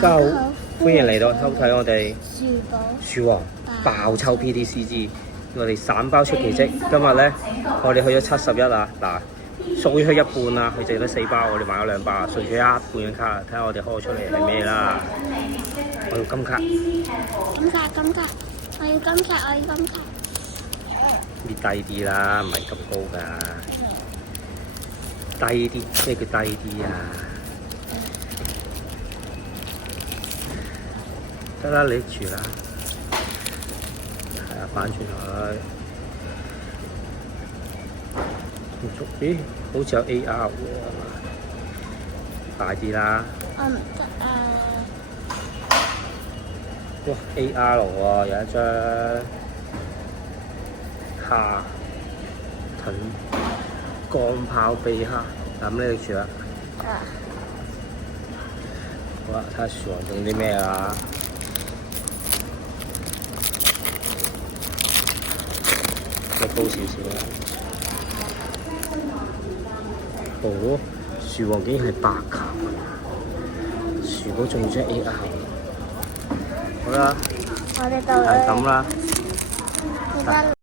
大家好，歡迎嚟到收睇我哋樹王爆抽 PDCG， 我哋散包出奇蹟。今日咧，我哋去咗71啊，嗱，屬於去一半啦，佢剩得4包，我哋買咗2包，剩咗一半嘅卡，睇下我哋開出嚟係咩啦。我要金卡，我要金卡。搣低啲啦，唔係咁高㗎，低啲，咩叫低啲啊？得啦，你拎住啦，係啊，反轉佢，咦，好似有 AR 喎，快啲啦！我唔得啊！哇 ，AR 喎，有一張蝦盾鋼炮臂蝦，咁你拎住啦。好啦，睇下樹王中啲咩啦。再高少少啦。哦，樹王竟然係白球，樹寶仲要張 AR。好啦，我哋到係咁啦。得。